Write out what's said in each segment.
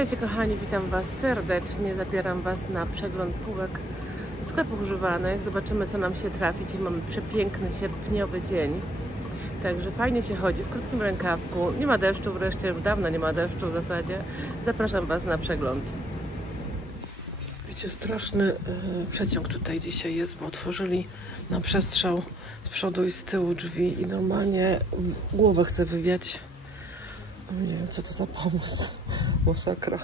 Witajcie kochani, witam Was serdecznie. Zabieram Was na przegląd półek sklepów używanych. Zobaczymy, co nam się trafi. Dzisiaj mamy przepiękny, sierpniowy dzień. Także fajnie się chodzi, w krótkim rękawku. Nie ma deszczu, wreszcie już dawno nie ma deszczu w zasadzie. Zapraszam Was na przegląd. Wiecie, straszny przeciąg tutaj dzisiaj jest, bo otworzyli na przestrzał z przodu i z tyłu drzwi i normalnie głowę chcę wywiać. Nie wiem, co to za pomysł. Masakra.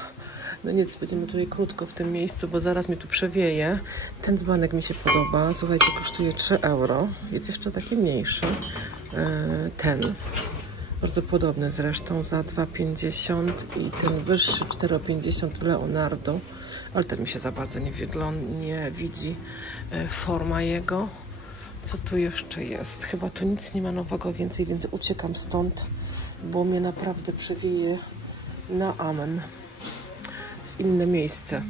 No nic, będziemy tutaj krótko w tym miejscu, bo zaraz mi tu przewieje. Ten dzbanek mi się podoba. Słuchajcie, kosztuje 3 euro. Jest jeszcze taki mniejszy. Ten. Bardzo podobny zresztą za 2,50 i ten wyższy 4,50 Leonardo. Ale ten mi się za bardzo nie widzi forma jego. Co tu jeszcze jest? Chyba tu nic nie ma nowego więcej, więc uciekam stąd, bo mnie naprawdę przewieje na amen w inne miejsce.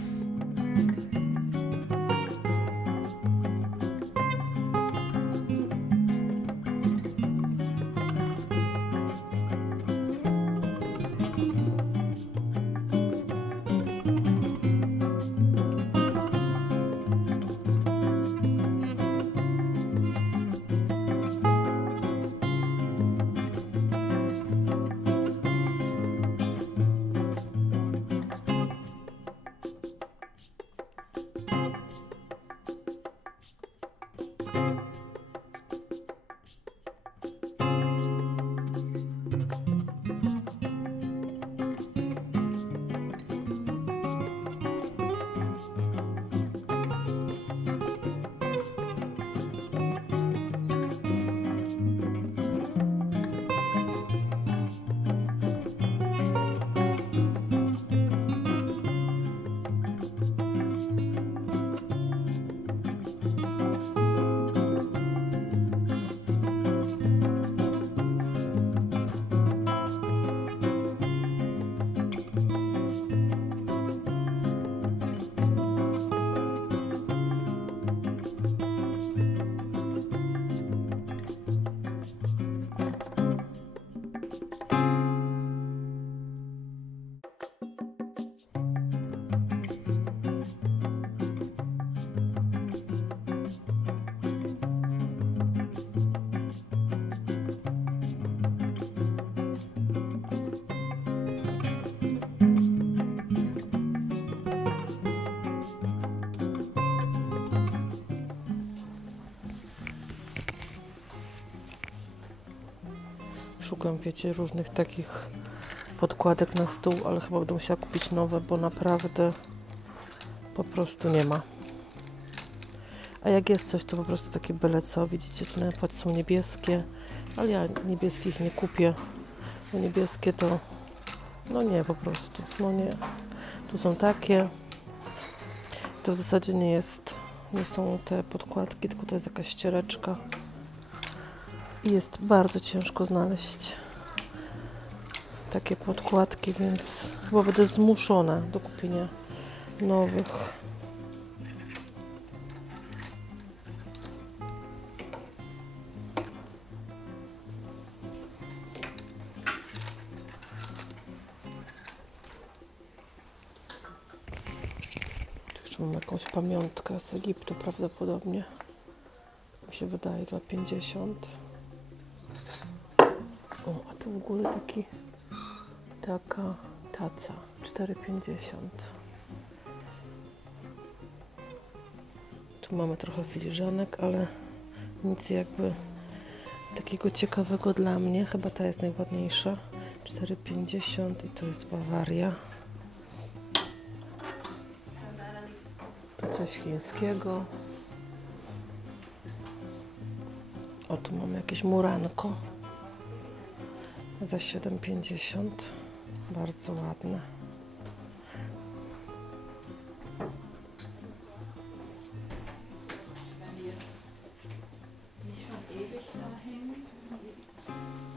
Szukam, wiecie, różnych takich podkładek na stół, ale chyba będę musiała kupić nowe, bo naprawdę po prostu nie ma. A jak jest coś, to po prostu takie byle co. Widzicie, tu na przykład są niebieskie, ale ja niebieskich nie kupię, bo niebieskie to, no nie, po prostu, no nie. Tu są takie, to w zasadzie nie są te podkładki, tylko to jest jakaś ściereczka. I jest bardzo ciężko znaleźć takie podkładki, więc chyba będę zmuszona do kupienia nowych. Tu jeszcze mam jakąś pamiątkę z Egiptu prawdopodobnie. Mi się wydaje 2,50. O, a tu w ogóle taka taca 4,50. Tu mamy trochę filiżanek, ale nic jakby takiego ciekawego dla mnie. Chyba ta jest najładniejsza. 4,50 i to jest Bawaria. Tu coś chińskiego. O, tu mamy jakieś muranko. Za 7,50. Bardzo ładne.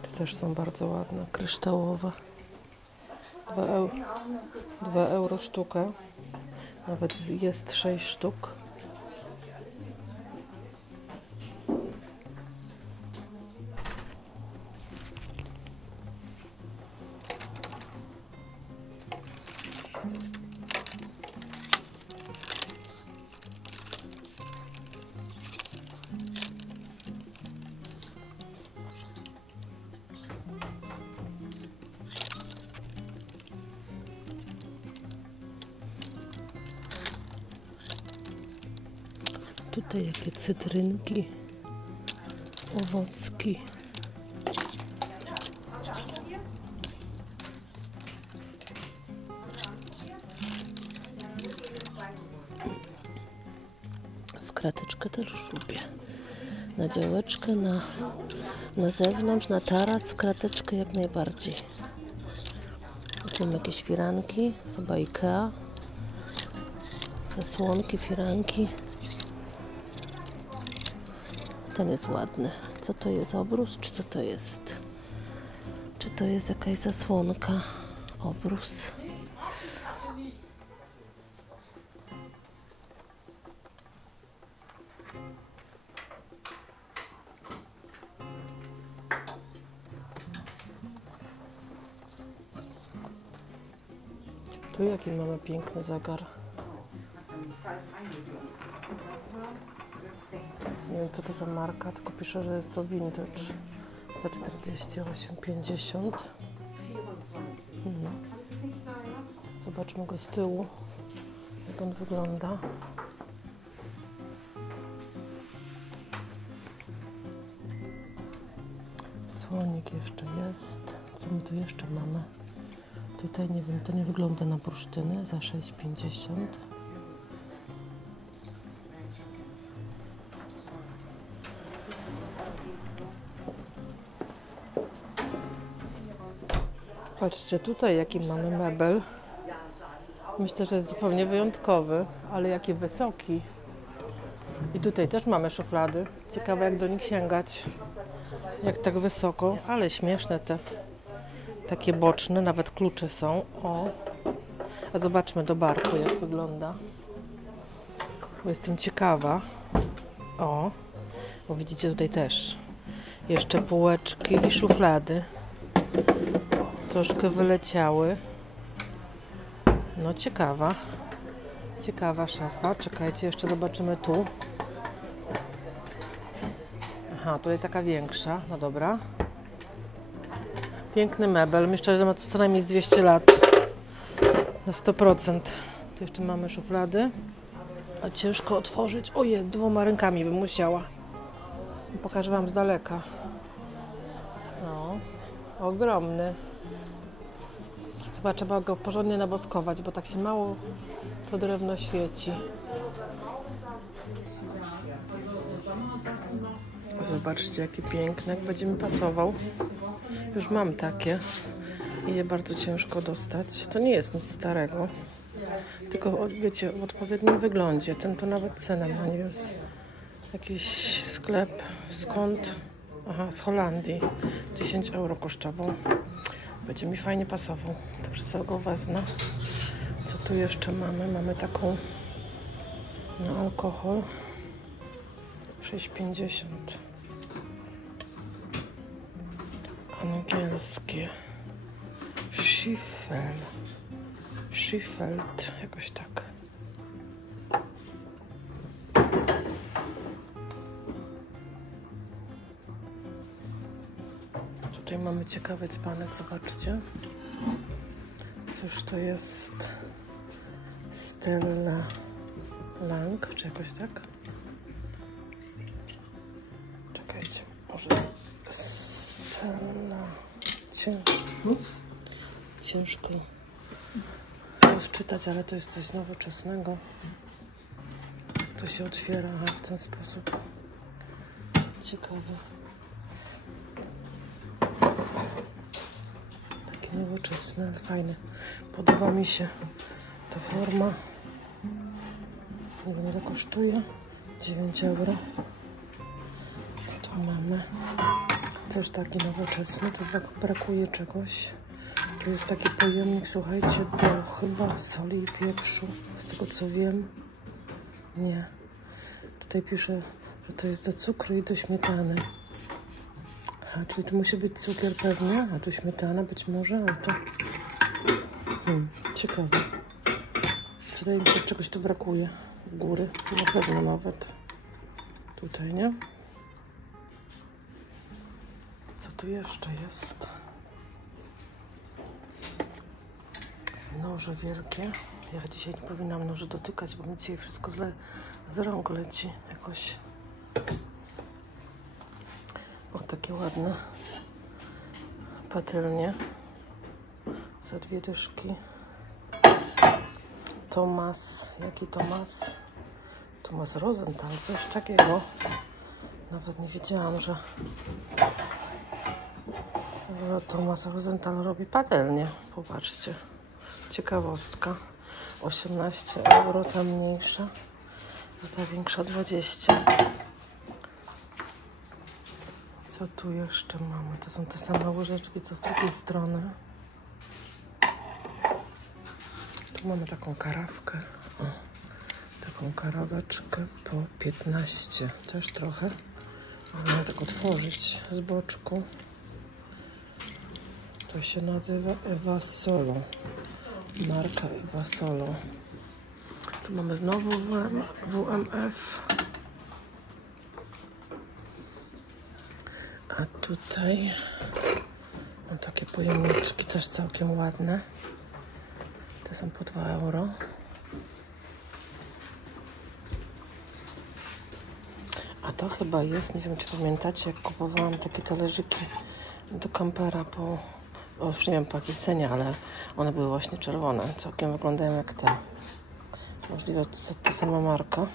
Te też są bardzo ładne, kryształowe. 2 euro sztuka. Nawet jest 6 sztuk. Tutaj jakie cytrynki, owocki. W krateczkę też lubię. Na działeczkę, na zewnątrz, na taras, w krateczkę jak najbardziej. Tu mam jakieś firanki, chyba Ikea. Zasłonki, firanki. Ten jest ładny. Co to jest, obrus, czy co to jest? Czy to jest jakaś zasłonka? Obrus. Tu jaki mamy piękny zegar. Nie wiem co to za marka, tylko pisze, że jest to vintage. Za 48,50. Zobaczmy go z tyłu, jak on wygląda. Słonik jeszcze jest. Co my tu jeszcze mamy? Tutaj nie wiem, to nie wygląda na bursztyny, za 6,50. Patrzcie, tutaj jaki mamy mebel. Myślę, że jest zupełnie wyjątkowy, ale jaki wysoki. I tutaj też mamy szuflady. Ciekawe jak do nich sięgać. Jak tak wysoko, ale śmieszne te. Takie boczne, nawet klucze są. O. A zobaczmy do barku jak wygląda. Bo jestem ciekawa. O. Bo widzicie tutaj też. Jeszcze półeczki i szuflady. Troszkę wyleciały. No ciekawa. Ciekawa szafa. Czekajcie, jeszcze zobaczymy tu. Aha, tutaj taka większa. No dobra. Piękny mebel. Myślę, że ma co najmniej z 200 lat. Na 100%. Tu jeszcze mamy szuflady. A ciężko otworzyć. O jest, 2 rękami bym musiała. Pokażę wam z daleka. No. Ogromny. Chyba trzeba go porządnie nawoskować, bo tak się mało to drewno świeci. Zobaczcie, jaki piękny, jak będzie mi pasował. Już mam takie i je bardzo ciężko dostać. To nie jest nic starego, tylko wiecie, w odpowiednim wyglądzie. Ten to nawet cenę ma, nie wiem, jakiś sklep, skąd? Aha, z Holandii. 10 euro kosztował. Będzie mi fajnie pasował, także sobie go wezmę. Co tu jeszcze mamy? Mamy taką na alkohol 6,50. Angielskie Schiffeld, jakoś tak. Tutaj mamy ciekawy dzbanek, zobaczcie. Cóż to jest? Stella Lang, czy jakoś tak? Czekajcie, może Stella... Ciężko rozczytać, ale to jest coś nowoczesnego. To się otwiera w ten sposób. Ciekawe. Takie nowoczesne, ale fajne. Podoba mi się ta forma. Nie wiem, ile kosztuje. 9 euro. Tu mamy też taki nowoczesny. Tu brakuje czegoś. Tu jest taki pojemnik, słuchajcie, do chyba soli i pieprzu. Z tego co wiem. Nie. Tutaj pisze, że to jest do cukru i do śmietany. Aha, czyli to musi być cukier pewnie, a tu śmietana być może, ale to... ciekawe. Wydaje mi się, że czegoś tu brakuje. U góry, na pewno nawet. Tutaj, nie? Co tu jeszcze jest? Noże wielkie. Ja dzisiaj nie powinnam noży dotykać, bo mi dzisiaj wszystko źle Z rąk leci jakoś. O, takie ładne patelnie za 2 dyszki. Thomas, jaki Thomas? Thomas Rosenthal, coś takiego. Nawet nie wiedziałam, że Thomas Rosenthal robi patelnię. Popatrzcie, ciekawostka. 18 euro, ta mniejsza, a ta większa 20. Co tu jeszcze mamy? To są te same łyżeczki, co z drugiej strony. Tu mamy taką karawkę. O, taką karaweczkę po 15. Też trochę. Można tak otworzyć z boczku. To się nazywa Eva Solo. Marka Eva Solo. Tu mamy znowu WMF. A tutaj mam takie pojemniczki też całkiem ładne. Te są po 2 euro. A to chyba jest, nie wiem czy pamiętacie, jak kupowałam takie talerzyki do kampera już nie wiem po jakiej cenie, ale one były właśnie czerwone. Całkiem wyglądają jak te. Możliwe, to ta sama marka.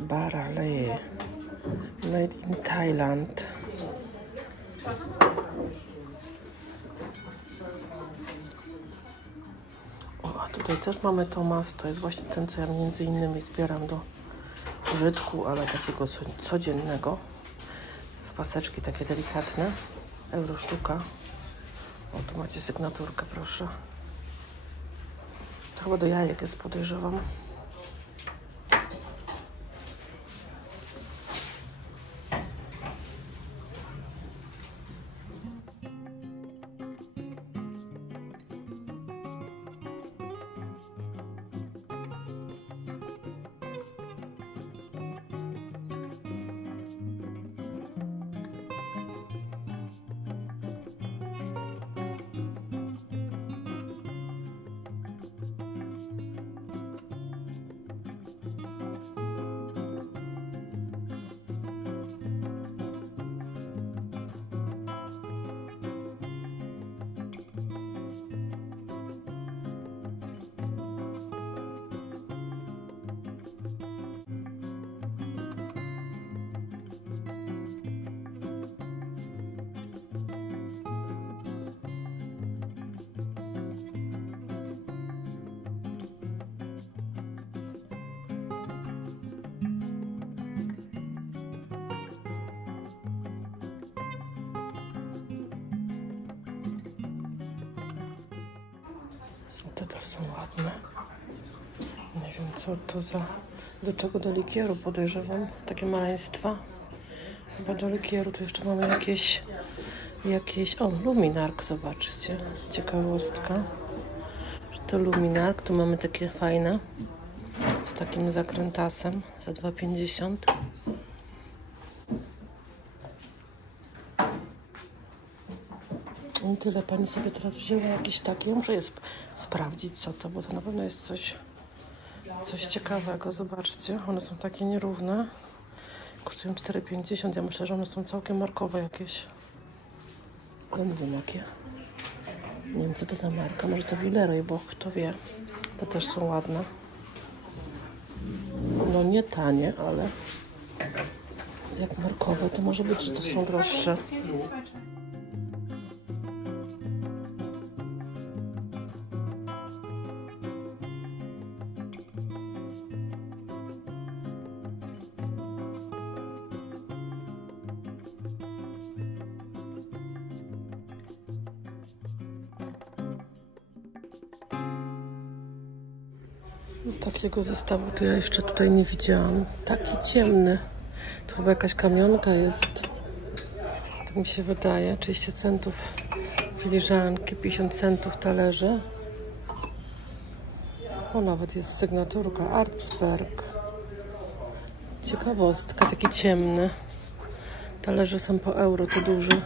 Barale. Made in Thailand. O, a tutaj też mamy Thomas. To jest właśnie ten, co ja między innymi zbieram do użytku, ale takiego codziennego. W paseczki takie delikatne. Euro sztuka. O, tu macie sygnaturkę, proszę. To chyba do jajek jest, podejrzewam. Te też są ładne. Nie wiem co to za... Do czego? Do likieru podejrzewam. Takie maleństwa. Chyba do likieru. Tu jeszcze mamy jakieś... O, luminark, zobaczcie. Ciekawostka. To luminark. Tu mamy takie fajne. Z takim zakrętasem. Za 2,50. I tyle. Pani sobie teraz wzięła jakieś takie. Muszę je sprawdzić co to, bo to na pewno jest coś ciekawego. Zobaczcie. One są takie nierówne. Kosztują 4,50. Ja myślę, że one są całkiem markowe jakieś. Ale nie wiem jakie. Nie wiem co to za marka. Może to Villeroy, bo kto wie. Te też są ładne. No nie tanie, ale jak markowe to może być, że to są droższe. Takiego zestawu to ja jeszcze tutaj nie widziałam. Taki ciemny. To chyba jakaś kamionka jest. Tak mi się wydaje. 30 centów filiżanki, 50 centów talerze. O, nawet jest sygnaturka. Artsberg. Ciekawostka. Taki ciemny. Talerze są po euro, to duży.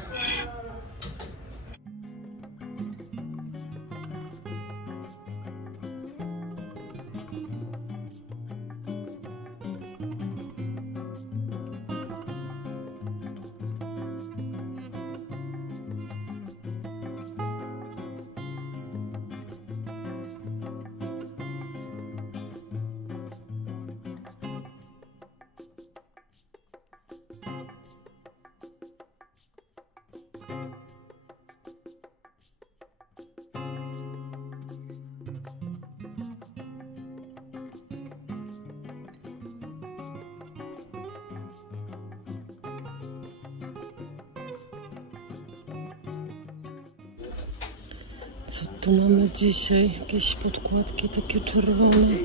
Co tu mamy dzisiaj? Jakieś podkładki takie czerwone,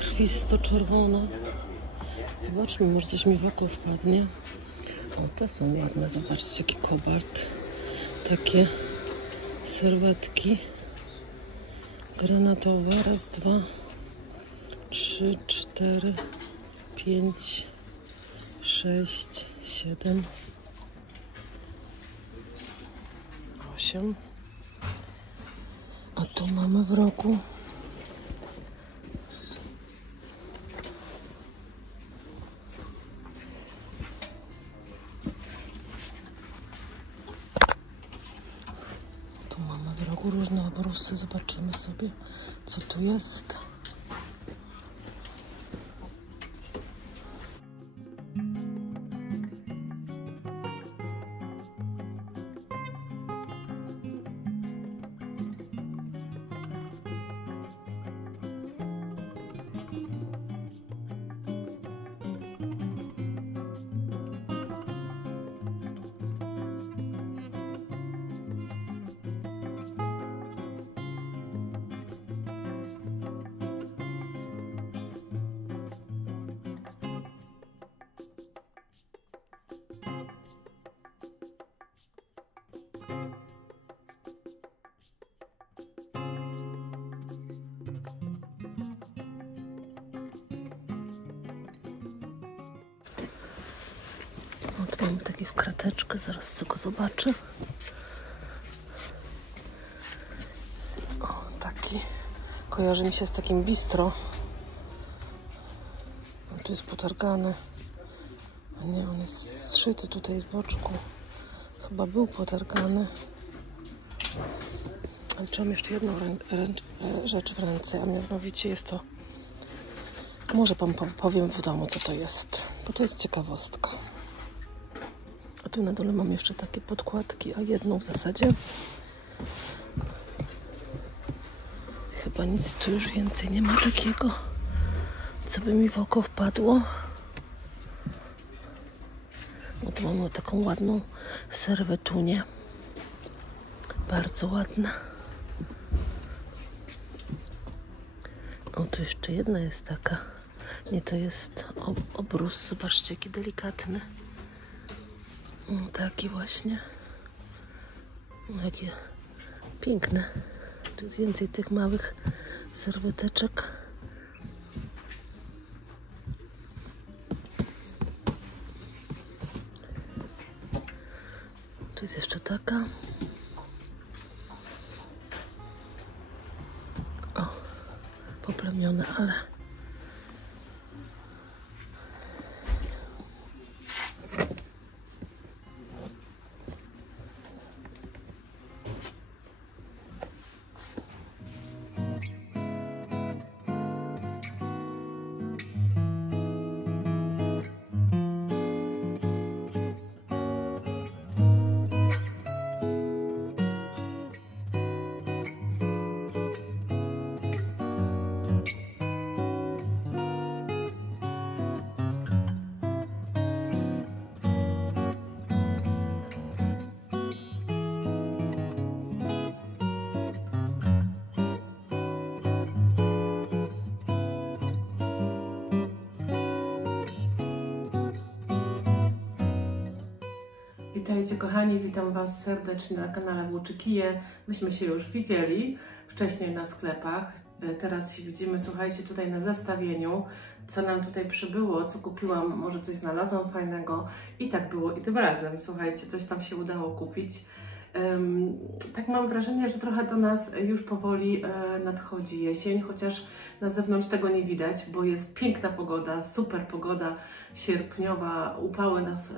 krwisto-czerwone. Zobaczmy, może coś mi w oko wpadnie. O, te są ładne. Zobaczcie, jaki kobalt. Takie serwetki granatowe. Raz, dwa, 3, 4, 5, 6, 7, 8. A tu mamy w rogu różne obrusy. Zobaczymy sobie, co tu jest. O, tu mamy taki w krateczkę, zaraz sobie go zobaczę. O, taki. Kojarzy mi się z takim bistro. O, tu jest potargany. A nie, on jest zszyty tutaj z boczku. Chyba był potargany. Ale mam jeszcze jedną rzecz w ręce, a mianowicie jest to... Może Wam powiem w domu, co to jest, bo to jest ciekawostka. A tu na dole mam jeszcze takie podkładki, a jedną w zasadzie. Chyba nic tu już więcej nie ma takiego, co by mi w oko wpadło. No tu mamy taką ładną serwetunię. Bardzo ładna. O, tu jeszcze jedna jest taka. Nie, to jest obrus. Zobaczcie, jaki delikatny. O, taki właśnie. O, jakie piękne. Tu jest więcej tych małych serweteczek. Tu jest jeszcze taka. O, poplemione, ale... Witajcie kochani, witam Was serdecznie na kanale Włóczykije. Myśmy się już widzieli wcześniej na sklepach, teraz się widzimy, słuchajcie, tutaj na zestawieniu, co nam tutaj przybyło, co kupiłam, może coś znalazłam fajnego i tak było i tym razem, słuchajcie, coś tam się udało kupić. Tak mam wrażenie, że trochę do nas już powoli nadchodzi jesień, chociaż na zewnątrz tego nie widać, bo jest piękna pogoda, super pogoda sierpniowa, upały nas,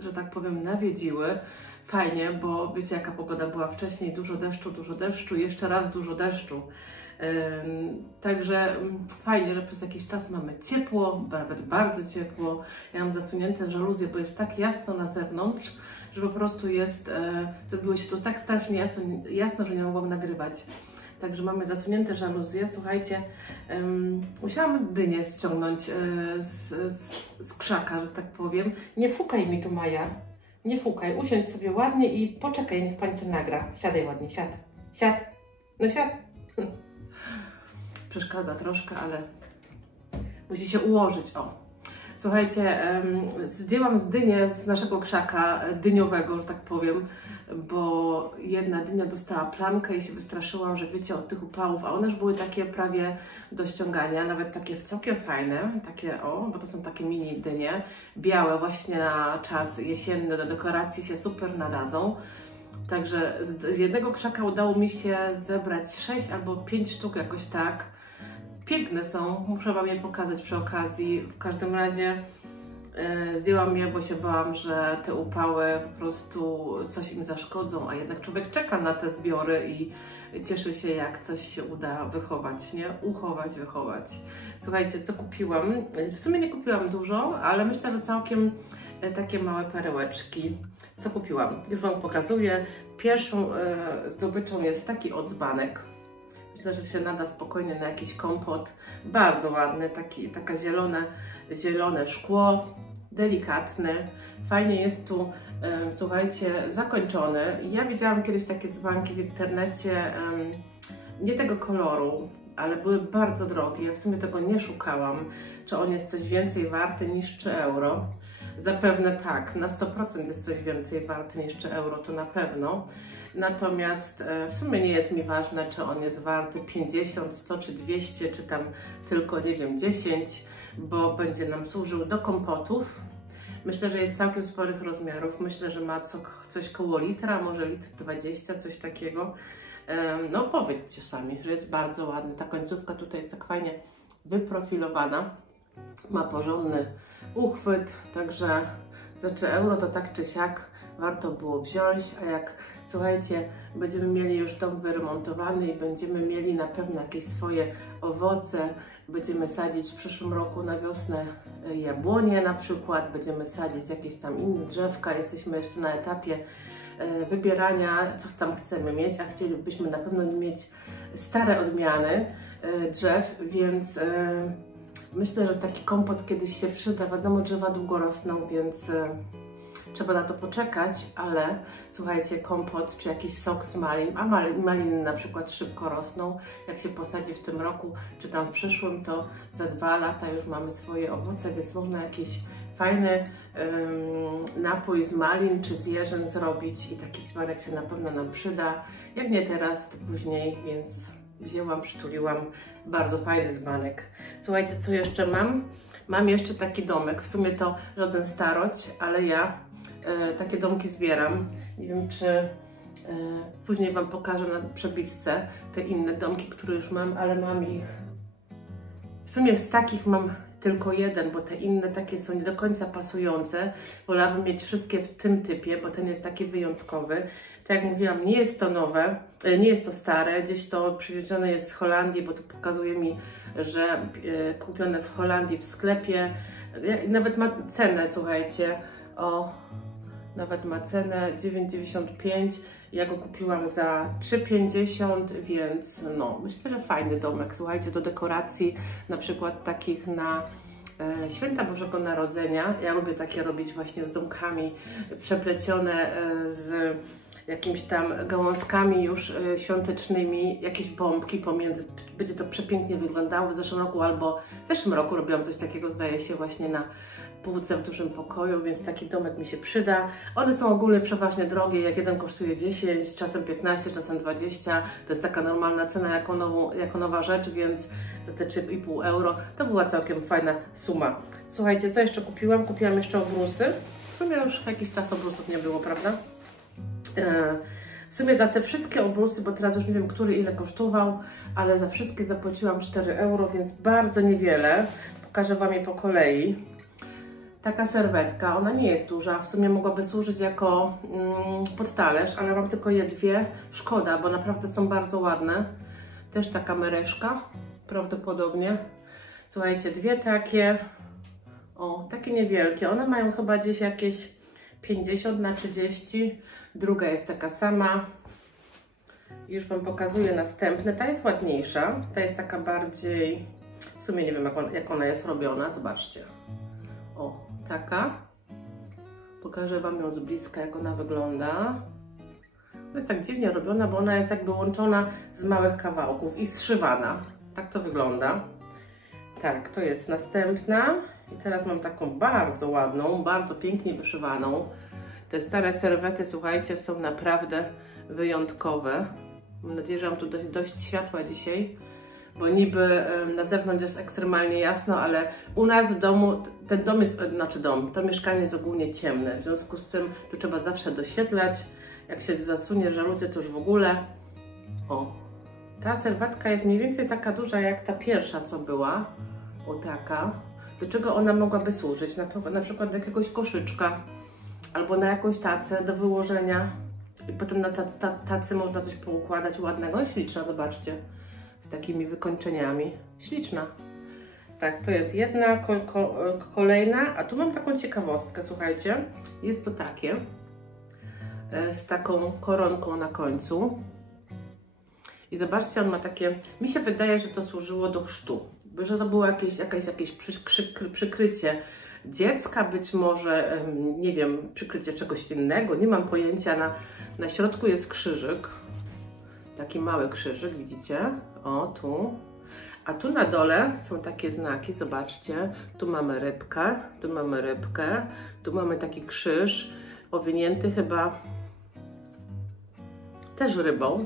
że tak powiem, nawiedziły. Fajnie, bo wiecie, jaka pogoda była wcześniej, dużo deszczu, jeszcze raz dużo deszczu. Także fajnie, że przez jakiś czas mamy ciepło, nawet bardzo ciepło. Ja mam zasunięte żaluzje, bo jest tak jasno na zewnątrz, że po prostu jest, zrobiło się to tak strasznie jasno, że nie mogłam nagrywać. Także mamy zasunięte żaluzje. Słuchajcie, musiałam dynię ściągnąć z krzaka, że tak powiem. Nie fukaj mi tu, Maja. Nie fukaj. Usiądź sobie ładnie i poczekaj, niech Pani Cię nagra. Siadaj ładnie, Siad. No siad. Przeszkadza troszkę, ale musi się ułożyć. O. Słuchajcie, zdjęłam dynię z naszego krzaka dyniowego, że tak powiem, bo jedna dynia dostała plamkę i się wystraszyłam, że wiecie, od tych upałów, a one już były takie prawie do ściągania, nawet takie całkiem fajne, takie bo to są takie mini dynie, białe właśnie na czas jesienny, do dekoracji się super nadadzą. Także z jednego krzaka udało mi się zebrać 6 albo 5 sztuk jakoś tak. Piękne są, muszę Wam je pokazać przy okazji. W każdym razie zdjęłam je, bo się bałam, że te upały po prostu coś im zaszkodzą, a jednak człowiek czeka na te zbiory i cieszy się, jak coś się uda wychować, nie? Wychować. Słuchajcie, co kupiłam? W sumie nie kupiłam dużo, ale myślę, że całkiem takie małe perełeczki. Co kupiłam? Już Wam pokazuję. Pierwszą zdobyczą jest taki odzbanek. Myślę, że się nada spokojnie na jakiś kompot. Bardzo ładny, taka zielone szkło, delikatny. Fajnie jest tu, słuchajcie, zakończony. Ja widziałam kiedyś takie dzbanki w internecie, nie tego koloru, ale były bardzo drogie. Ja w sumie tego nie szukałam, czy on jest coś więcej warty niż 3 euro. Zapewne tak, na 100% jest coś więcej warty niż 3 euro, to na pewno. Natomiast w sumie nie jest mi ważne, czy on jest warty 50, 100 czy 200, czy tam tylko, nie wiem, 10, bo będzie nam służył do kompotów. Myślę, że jest całkiem sporych rozmiarów. Myślę, że ma coś koło litra, może litr 20, coś takiego. No powiedzcie sami, że jest bardzo ładny. Ta końcówka tutaj jest tak fajnie wyprofilowana. Ma porządny uchwyt, także za 3 euro to tak czy siak warto było wziąć, a jak, słuchajcie, będziemy mieli już dom wyremontowany i będziemy mieli na pewno jakieś swoje owoce, będziemy sadzić w przyszłym roku na wiosnę jabłonie na przykład, będziemy sadzić jakieś tam inne drzewka, jesteśmy jeszcze na etapie wybierania, co tam chcemy mieć, a chcielibyśmy na pewno mieć stare odmiany drzew, więc myślę, że taki kompot kiedyś się przyda. Wiadomo, drzewa długo rosną, więc trzeba na to poczekać, ale słuchajcie, kompot czy jakiś sok z malin, a maliny na przykład szybko rosną. Jak się posadzi w tym roku, czy tam w przyszłym, to za 2 lata już mamy swoje owoce, więc można jakiś fajny napój z malin czy z jeżyn zrobić i taki dzbanek się na pewno nam przyda. Jak nie teraz, to później, więc wzięłam, przytuliłam. Bardzo fajny dzbanek. Słuchajcie, co jeszcze mam? Mam jeszcze taki domek. W sumie to żaden starość, ale ja takie domki zbieram. Nie wiem, czy później Wam pokażę na przebitce te inne domki, które już mam, ale mam ich. W sumie z takich mam tylko jeden, bo te inne takie są nie do końca pasujące. Wolałabym mieć wszystkie w tym typie, bo ten jest taki wyjątkowy. Tak jak mówiłam, nie jest to nowe, nie jest to stare, gdzieś to przywiezione jest z Holandii, bo to pokazuje mi, że kupione w Holandii w sklepie. Nawet ma cenę, słuchajcie, nawet ma cenę 9,95. Ja go kupiłam za 3,50, więc no, myślę, że fajny domek, słuchajcie, do dekoracji, na przykład takich na Święta Bożego Narodzenia. Ja lubię takie robić właśnie z domkami przeplecione z jakimiś tam gałązkami już świątecznymi, jakieś bombki pomiędzy, będzie to przepięknie wyglądało. W zeszłym roku albo w zeszłym roku robiłam coś takiego, zdaje się, właśnie na półce w dużym pokoju, więc taki domek mi się przyda. One są ogólnie przeważnie drogie, jak jeden kosztuje 10, czasem 15, czasem 20. To jest taka normalna cena jako nowa rzecz, więc za te 3,5 euro to była całkiem fajna suma. Słuchajcie, co jeszcze kupiłam? Kupiłam jeszcze obrusy. W sumie już jakiś czas obrusów nie było, prawda? W sumie za te wszystkie obrusy, bo teraz już nie wiem, który ile kosztował, ale za wszystkie zapłaciłam 4 euro, więc bardzo niewiele. Pokażę Wam je po kolei. Taka serwetka, ona nie jest duża, w sumie mogłaby służyć jako podtalerz, ale mam tylko je 2. Szkoda, bo naprawdę są bardzo ładne. Też taka mereszka, prawdopodobnie. Słuchajcie, 2 takie, takie niewielkie. One mają chyba gdzieś jakieś 50 na 30. Druga jest taka sama. Już Wam pokazuję następne. Ta jest ładniejsza, ta jest taka bardziej, w sumie nie wiem jak ona jest robiona, zobaczcie. Taka. Pokażę Wam ją z bliska, jak ona wygląda. To jest tak dziwnie robiona, bo ona jest jakby łączona z małych kawałków i zszywana. Tak to wygląda. Tak, to jest następna. I teraz mam taką bardzo ładną, bardzo pięknie wyszywaną. Te stare serwety, słuchajcie, są naprawdę wyjątkowe. Mam nadzieję, że mam tu dość światła dzisiaj, bo niby na zewnątrz jest ekstremalnie jasno, ale u nas w domu, ten dom jest, znaczy dom, to mieszkanie jest ogólnie ciemne. W związku z tym tu trzeba zawsze doświetlać. Jak się zasunie żaluzję, to już w ogóle. O, ta serwetka jest mniej więcej taka duża jak ta pierwsza, co była. O, taka. Do czego ona mogłaby służyć? Na przykład do jakiegoś koszyczka albo na jakąś tacę do wyłożenia. I potem na tacy można coś poukładać ładnego. Śliczna, zobaczcie. Z takimi wykończeniami. Śliczna. Tak, to jest jedna, kolejna. A tu mam taką ciekawostkę, słuchajcie. Jest to takie. Z taką koronką na końcu. I zobaczcie, on ma takie... Mi się wydaje, że to służyło do chrztu. Że to było jakieś przykrycie dziecka, być może, nie wiem, przykrycie czegoś innego. Nie mam pojęcia. Na środku jest krzyżyk. Taki mały krzyżyk, widzicie? O, tu. A tu na dole są takie znaki, zobaczcie. Tu mamy rybkę, tu mamy rybkę, tu mamy taki krzyż owinięty chyba też rybą.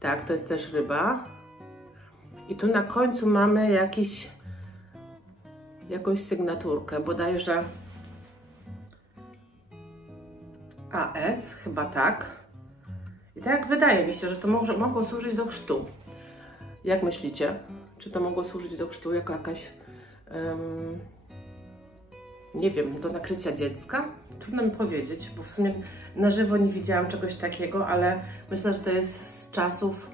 Tak, to jest też ryba. I tu na końcu mamy jakąś sygnaturkę, bodajże AS, chyba tak. I tak wydaje mi się, że to mogło służyć do chrztu. Jak myślicie? Czy to mogło służyć do chrztu jako jakaś, nie wiem, do nakrycia dziecka? Trudno mi powiedzieć, bo w sumie na żywo nie widziałam czegoś takiego, ale myślę, że to jest z czasów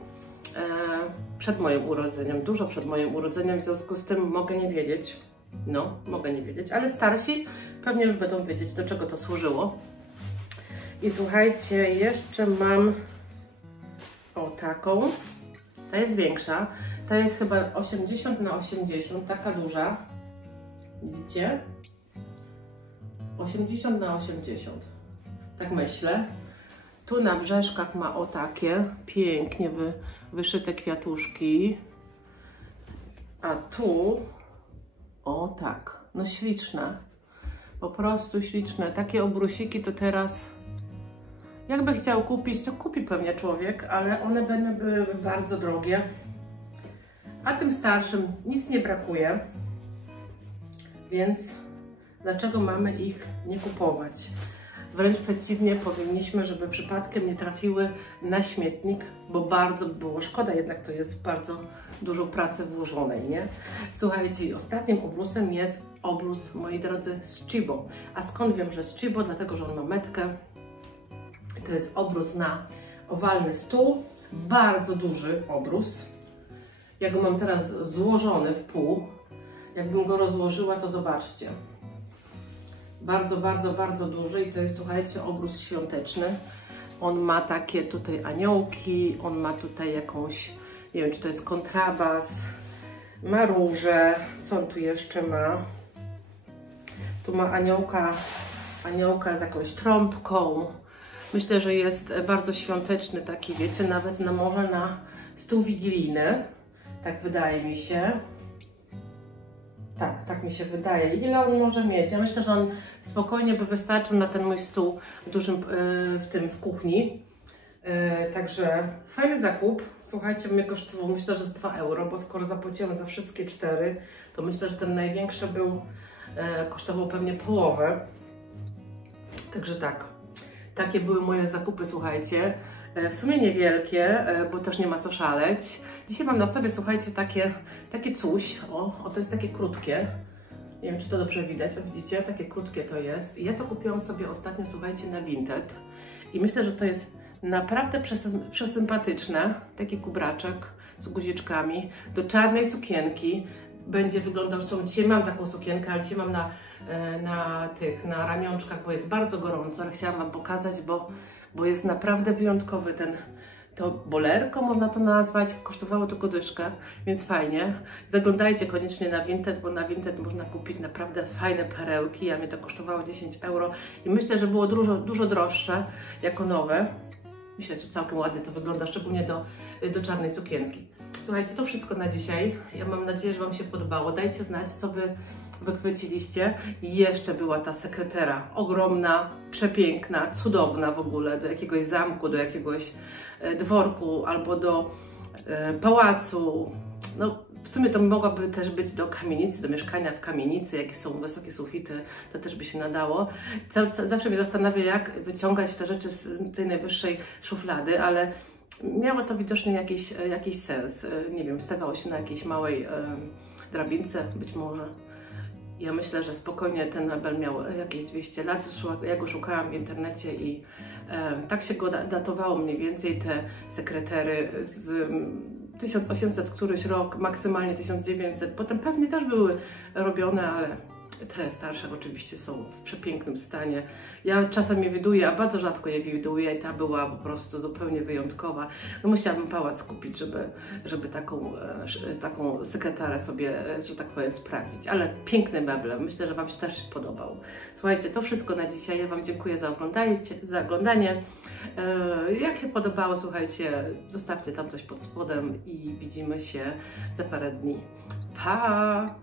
przed moim urodzeniem, dużo przed moim urodzeniem, w związku z tym mogę nie wiedzieć. No, mogę nie wiedzieć, ale starsi pewnie już będą wiedzieć, do czego to służyło. I słuchajcie, jeszcze mam taką. Ta jest większa. Ta jest chyba 80 na 80, taka duża. Widzicie? 80 na 80. Tak myślę. Tu na brzeszkach ma takie pięknie wyszyte kwiatuszki. A tu tak, no śliczne. Po prostu śliczne. Takie obrusiki to teraz jakby chciał kupić, to kupi pewnie człowiek, ale one będą były bardzo drogie. A tym starszym nic nie brakuje. Więc dlaczego mamy ich nie kupować? Wręcz przeciwnie, powinniśmy, żeby przypadkiem nie trafiły na śmietnik, bo bardzo było szkoda, jednak to jest bardzo dużo pracy włożonej, nie? Słuchajcie, i ostatnim obrusem jest obrus, moi drodzy, z Chibo. A skąd wiem, że z Chibo? Dlatego, że on ma metkę. To jest obrus na owalny stół, bardzo duży obrus. Ja go mam teraz złożony w pół. Jakbym go rozłożyła, to zobaczcie. Bardzo, bardzo, bardzo duży i to jest, słuchajcie, obrus świąteczny. On ma takie tutaj aniołki, on ma tutaj jakąś, nie wiem, czy to jest kontrabas, ma róże, co on tu jeszcze ma? Tu ma aniołka z jakąś trąbką. Myślę, że jest bardzo świąteczny taki, wiecie, nawet może na stół wigilijny. Tak wydaje mi się. Tak mi się wydaje. Ile on może mieć? Ja myślę, że on spokojnie by wystarczył na ten mój stół dużym, w kuchni. Także fajny zakup. Słuchajcie, mnie kosztował, myślę, że z 2 euro, bo skoro zapłaciłam za wszystkie 4, to myślę, że ten największy kosztował pewnie połowę. Także tak. Takie były moje zakupy, słuchajcie. W sumie niewielkie, bo też nie ma co szaleć. Dzisiaj mam na sobie, słuchajcie, takie coś. O, to jest takie krótkie. Nie wiem, czy to dobrze widać. O, widzicie? Takie krótkie to jest. I ja to kupiłam sobie ostatnio, słuchajcie, na Vinted. I myślę, że to jest naprawdę przesympatyczne. Taki kubraczek z guziczkami. Do czarnej sukienki będzie wyglądał. Dzisiaj mam taką sukienkę, ale dzisiaj mam na ramionczkach, bo jest bardzo gorąco, ale chciałam Wam pokazać, bo jest naprawdę wyjątkowy to bolerko, można to nazwać, kosztowało tylko dyszkę, więc fajnie. Zaglądajcie koniecznie na Vinted, bo na Vinted można kupić naprawdę fajne perełki. Mnie to kosztowało 10 euro i myślę, że było dużo droższe jako nowe. myślę, że całkiem ładnie to wygląda, szczególnie do czarnej sukienki. Słuchajcie, to wszystko na dzisiaj. Ja mam nadzieję, że Wam się podobało. Dajcie znać, co Wy wychwyciliście. I jeszcze była ta sekretera. Ogromna, przepiękna, cudowna w ogóle. Do jakiegoś zamku, do jakiegoś dworku albo do pałacu. No, w sumie to mogłaby też być do kamienicy, do mieszkania w kamienicy, jakie są wysokie sufity, to też by się nadało. Zawsze mnie zastanawia, jak wyciągać te rzeczy z tej najwyższej szuflady, ale miało to widocznie jakiś sens. Nie wiem, stawiało się na jakiejś małej drabince, być może. Ja myślę, że spokojnie ten mebel miał jakieś 200 lat. Ja go szukałam w internecie i tak się go datowało mniej więcej, te sekretery z 1800 któryś rok, maksymalnie 1900. Potem pewnie też były robione, ale te starsze oczywiście są w przepięknym stanie. Ja czasem je widuję, a bardzo rzadko je widuję i ta była po prostu zupełnie wyjątkowa. No musiałabym pałac kupić, żeby taką sekretarę sobie, że tak powiem, sprawdzić. Ale piękne meble. Myślę, że Wam się też podobał. Słuchajcie, to wszystko na dzisiaj. Ja Wam dziękuję za oglądanie. Jak się podobało, słuchajcie, zostawcie tam coś pod spodem i widzimy się za parę dni. Pa!